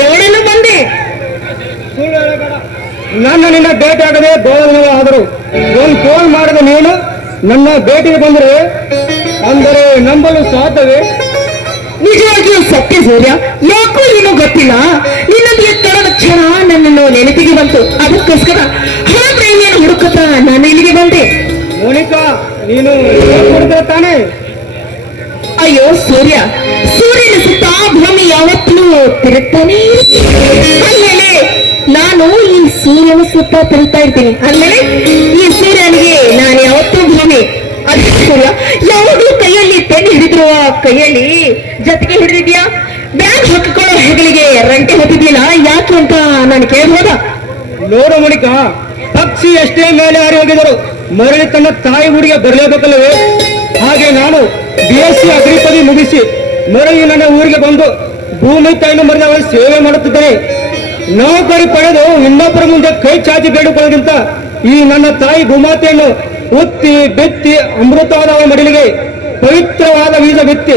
ನೋಡಲು ಬಂದೆ. ನನ್ನ ನಿನ್ನ ಭೇಟಿ ಆಗದೆ ಆದರೂ ಒಂದು ಫೋನ್ ಮಾಡಿದ ನೀನು ನನ್ನ ಭೇಟಿಗೆ ಬಂದರೆ ಅಂದರೆ ನಂಬಲು ಸಾಧ್ಯವೇ? ನಿಜವಾಗಿಯೂ ಸತ್ಯ ಸೂರ್ಯ. ಯಾಕೋ ಏನೋ ಗೊತ್ತಿಲ್ಲ, ನಿನ್ನೊಂದಿಗೆ ಕಳೆದ ಕ್ಷಣ ನನ್ನನ್ನು ನೆನಪಿಗೆ ಬಂತು. ಅದಕ್ಕೋಸ್ಕರ ಪ್ರೇಮಿಯನ್ನು ಹುಡುಕುತ್ತಾ ನಾನು ಇಲ್ಲಿಗೆ ಬಂದೆ. ಮೋನಿಕಾ, ನೀನು ತಾನೆ? ಅಯ್ಯೋ ಸೂರ್ಯ, ಸೂರ್ಯನ ಸುತ್ತ ಭೂಮಿ ಯಾವತ್ತೂ ತಿರುಗ್ತಾನೆ. ಅಂದಮೇಲೆ ನಾನು ಈ ಸೂರ್ಯನ ಸುತ್ತ ತಿರುಗ್ತಾ ಇರ್ತೀನಿ. ಅಂದಮೇಲೆ ಈ ಸೂರ್ಯನಿಗೆ ನಾನು ಯಾವತ್ತೂ ಭೂಮಿ. ಅದೇ ಸೂರ್ಯ, ಯಾವಾಗಲೂ ಕೈಯಲ್ಲಿ ಪೆನ್ ಹಿಡಿದಿರುವ ಕೈಯಲ್ಲಿ ಜೊತೆಗೆ ಹಿಡಿದಿದ್ಯಾ? ಬ್ಯಾಗ್ ಹಾಕಿಕೊಳ್ಳೋ ಹೆಗಲಿಗೆ ರಂಟೆ ಹೊತ್ತಿದ್ಯಲ್ಲ, ಯಾಕೆ ಅಂತ ನಾನು ಕೇಳ್ಬೋದಾ? ನೋಡು ಮೋನಿಕಾ, ಪಕ್ಷಿ ಎಷ್ಟೇ ಮೇಲೆ ಹಾರಿ ಹೋಗಿದರು ಮರಳಿ ತನ್ನ ತಾಯಿ ಊರಿಗೆ ಬರಲೇಬೇಕಲ್ಲವೇ? ಹಾಗೆ ನಾನು BSc ಅಗ್ರಿ ಪದವಿ ಮುಗಿಸಿ ಮರಳಿ ನನ್ನ ಊರಿಗೆ ಬಂದು ಭೂಮಿ ತಾಯಿನ ಮರದ ಅವರ ಸೇವೆ ಮಾಡುತ್ತಿದ್ದೇನೆ. ನೌಕರಿ ಪಡೆದು ಇನ್ನೊಬ್ಬರ ಮುಂದೆ ಕೈ ಚಾಚಿ ಬೇಡಿಕೊಳ್ಳೋದ್ಕಿಂತ ಈ ನನ್ನ ತಾಯಿ ಭೂಮಾತೆಯನ್ನು ಉತ್ತಿ ಬಿತ್ತಿ ಅಮೃತವಾದ ಅವಳ ಮಡಿಲಿಗೆ ಪವಿತ್ರವಾದ ಬೀಜ ಬಿತ್ತಿ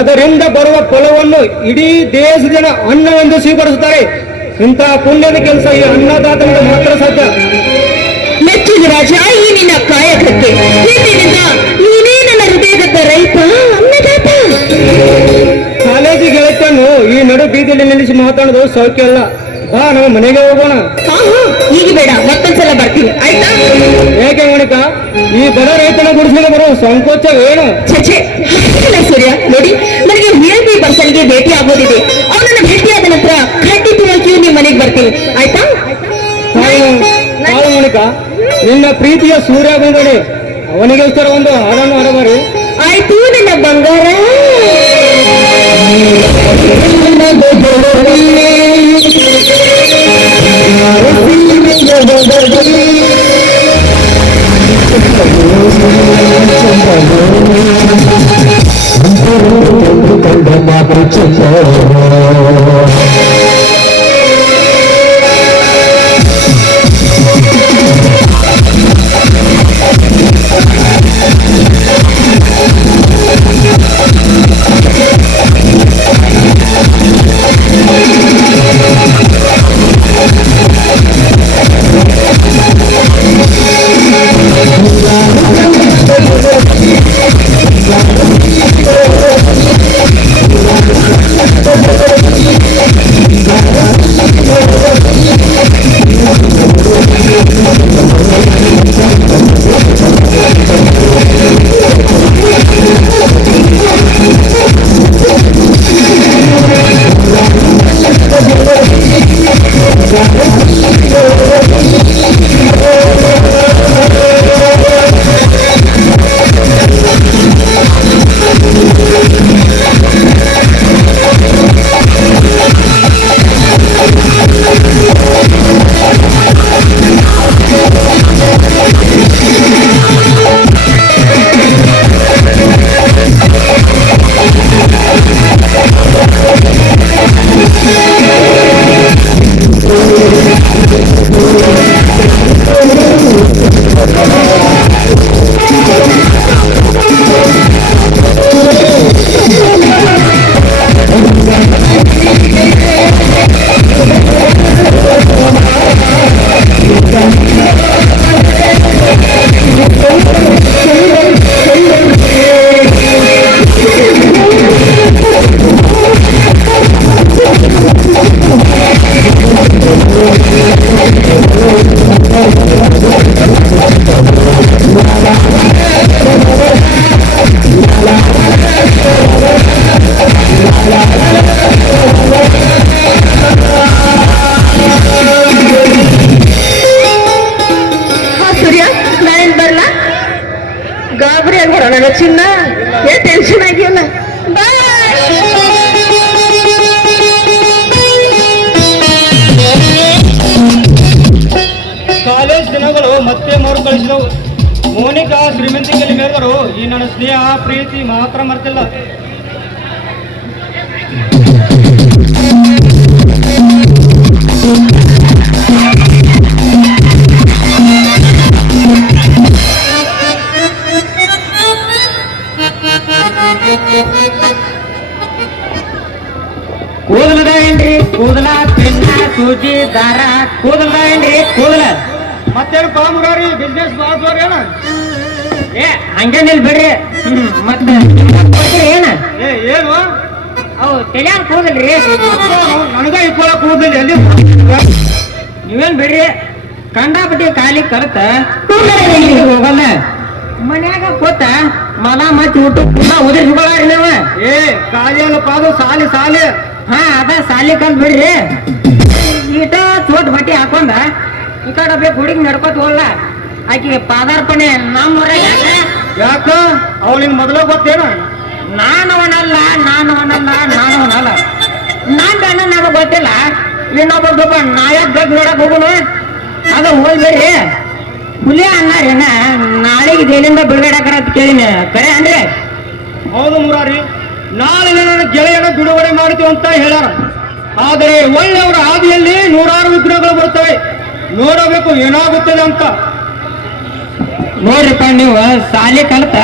ಅದರಿಂದ ಬರುವ ಫಲವನ್ನು ಇಡೀ ದೇಶದ ಜನ ಅನ್ನವೆಂದು ಸ್ವೀಕರಿಸುತ್ತಾರೆ. ಇಂತಹ ಪುಣ್ಯದ ಕೆಲಸ ಈ ಅನ್ನದಾತನಿಂದ ಮಾತ್ರ ಸಾಧ್ಯ. ಮೆಚ್ಚಿದ ರಾಜ, ಈ ನಿನ್ನ ಕಾಯಕಕ್ಕೆ ಇಂದಿನಿಂದ ನೀನೇ ನನ್ನ ಹೃದಯದ ರೈತ, ಅನ್ನದಾತ. ಕಾಲೇಜಿ ಗೆಳತಿಯನ್ನು ಈ ನಡು ಬೀದಿಯಲ್ಲಿ ನಿಲ್ಲಿಸಿ ಮಾತಾಡೋದು ಸೌಖ್ಯ ಅಲ್ಲ. ಬಾ, ನಮ್ಮ ಮನೆಗೆ ಹೋಗೋಣ. ಈಗ ಬೇಡ, ಮತ್ತೊಂದ್ಸಲ ಬರ್ತೀನಿ, ಆಯ್ತಾ? ಹೇಗೆ ಮೋನಿಕಾ, ಈ ಬಡ ರೈತನ ಗುಡಿಸಲಿಗೆ ಬರುವ ಸಂಕೋಚವೇನು? ಚಚೆ ಇಲ್ಲ ಸೂರ್ಯ. ನೋಡಿ, ನನಗೆ VIP ಬಸ್ಸಲ್ಲಿಗೆ ಭೇಟಿ ಆಗೋದಿದೆ. ಅವನನ್ನು ಭೇಟಿಯಾದ ನಂತರ ಖಂಡಿತವಾಗಿಯೂ ನಿಮ್ಮ ಮನೆಗೆ ಬರ್ತೀನಿ, ಆಯ್ತಾ? ಮೋನಿಕಾ, ನಿನ್ನ ಪ್ರೀತಿಯ ಸೂರ್ಯ ಬಂದನೆ ಅವನಿಗೋಸ್ಕರ ಒಂದು ಹಾಡನ್ನು ಹಾಡಬಾರಿ. ಆಯ್ತು ನನ್ನ ಬಂಗಾರ. ಗಾಬರಿ ಆಗ್ಬೇಡ ನನ್ನ ಚಿನ್ನ, ಟೆನ್ಷನ್ ಆಗಿಲ್ಲ. ಕಾಲೇಜ್ ದಿನಗಳು ಮತ್ತೆ ಮರುಕಳಿಸಿದವು. ಮೋನಿಕಾ ಶ್ರೀಮಂತಿಕೆಯಲ್ಲಿ ಮೇರೆದರು. ಈ ನನ್ನ ಸ್ನೇಹ ಪ್ರೀತಿ ಮಾತ್ರ ಮರ್ತಿಲ್ಲ. ಓದಲದ ಏನ್ರಿ ಕೂದಲ ಪಿನ್ನ ಸೂಜಿ ದಾರ ಕೂದಲ ಏನ್ರಿ ಕೂದಲ ಮತ್ತೇನಪ್ಪ ಮುರಾರಿ ಬಿಸ್ನೆಸ್ ಬಾಸ್ವರ್ ಏನ ಏ ಹಂಗೇನಿಲ್ ಬಿಡ್ರಿ ಮತ್ತೆ ಕೊಡ್ತೀರಿ ಏನ ಏನು ಅವು ತಲ್ಯಾಗ ಕೂದಲ್ರಿ ನನಗ ಇಟ್ಕೊಳ ಕೂದಲಿಲ್ಲ ಎಲ್ಲಿ ನೀವೇನ್ ಬಿಡ್ರಿ ಕಂಡಾಪಟ್ಟಿ ಕಾಲಿ ಕರೆತ ಹೋಗಲ್ಲ ಮನ್ಯಾಗ ಕೂತ ಮಲ ಮಚ್ಚಿ ಊಟ ಪುನಃ ಉದಿರ್ಸ್ಕೊಳ್ಳಾರಿ ನೀವ ಏ ಕಾಲಿ ಅಲ್ಲಪ್ಪ ಅದು ಸಾಲಿ ಸಾಲಿ ಹಾ ಅದ ಸಾಲಿ ಕಲ್ ಬಿಡ್ರಿ ಈಟ ಚೋಟ್ ಬಟ್ಟಿ ಹಾಕೊಂಡ ಈ ಕಡೆ ಬೇಕು ಹುಡುಗಿ ನಡ್ಕೋತ ಹೋಗಲ್ಲ ಆಕಿಗೆ ಪಾದಾರ್ಪಣೆ ನಮ್ಮೂರ ಯಾಕ ಅವಳಿಗೆ ಮೊದಲ ಗೊತ್ತೇನ ನಾನವನಲ್ಲ ನಾನ್ ಬೇಡ ನಮಗ್ ಗೊತ್ತಿಲ್ಲ ಇನ್ನೊಬ್ಬ ನಾಯಕ್ ಬೇಕು ನೋಡಕ್ ಹೋಗುನು ಅದ ಹೋಗ್ಬೇಡ್ರಿ ಹುಲಿ ಅನ್ನಾರೇನ ನಾಳೆಗೆ ಜೈಲಿಂದ ಬಿಡುಗಡೆ ಅಂತ ಕೇಳಿನ ಕರೆ ಅಂದ್ರೆ ಹೌದು ಮುರಾರಿ ನಾಳೆ ನನ್ನ ಗೆಳೆಯನ ಬಿಡುಗಡೆ ಮಾಡ್ತೀವಿ ಅಂತ ಹೇಳ್ಯಾರ ಆದರೆ ಒಳ್ಳೆಯವರ ಹಾದಿಯಲ್ಲಿ ನೂರಾರು ವಿಗ್ರಹಗಳು ಬರುತ್ತವೆ ನೋಡಬೇಕು ಏನಾಗುತ್ತದೆ ಅಂತ ನೋಡ್ರಿಪ್ಪ ನೀವು ಸಾಲಿ ಕಲ್ತ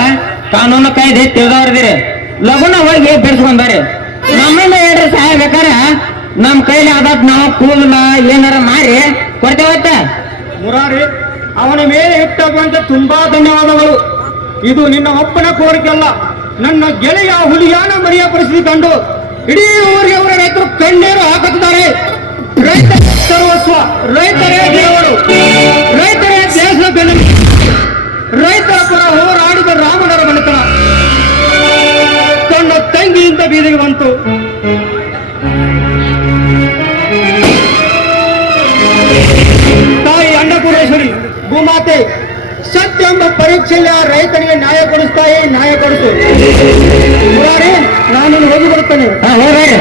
ಕಾನೂನು ಕಾಯ್ದೆ ತಿಳಿದವ್ರದಿರಿ ಲಗುನ ಹೋಗಿ ಬಿಡಿಸ್ಕೊಂಡಾರಿ ನಮ್ಮಿಂದ ಏನ್ರಿ ಸಹಾಯ ಬೇಕಾರ ನಮ್ ಕೈಲಿ ಆದತ್ ನಾವು ಕೂದಲ ಏನಾರ ಮಾರಿ ಕೊಡ್ತೇವತ್ತ ಮುರಾರಿ ಅವನ ಮೇಲೆ ಇಟ್ಟಂತ ತುಂಬಾ ಧನ್ಯವಾದಗಳು ಇದು ನಿನ್ನ ಒಪ್ಪನ ಕೋರಿಕೆ ಅಲ್ಲ ನನ್ನ ಗೆಳೆಯ ಹುಲಿಯಾನ ಮರಿಯ ಪರಿಸ್ಥಿತಿ ಕಂಡು ಇಡೀ ಊರಿಗೆ ಅವರ ರೈತರು ಕಣ್ಣೀರು ಹಾಕುತ್ತಿದ್ದಾರೆ ರೈತ ಸರ್ವಸ್ವ ರೈತರೇ ದೇವರು ರೈತರೇ ದೇಶದ ಬೆನ್ನೆಲುಬು ರೈತರ ಪರ ಹೋರಾಡಿದ ರಾಮನರ ಮನೆತನ ತನ್ನ ತಂಗಿಯಿಂದ ಬೀದಿಗೆ ಬಂತು ತಾಯಿ ಅನ್ನಪೂರ್ಣೇಶ್ವರಿ ಭೂಮಾತೆ ಸತ್ಯ ಎಂಬ ಪರೀಕ್ಷೆಯಲ್ಲಿ ಆ ರೈತನಿಗೆ ನ್ಯಾಯ ಕೊಡಿಸ್ತಾಯಿ ನ್ಯಾಯ ಕೊಡಿಸು ಮುರಾರಿ ನಾನು ಹೋಗಿ ಬರುತ್ತೇನೆ ಹೋಗ್ರಿ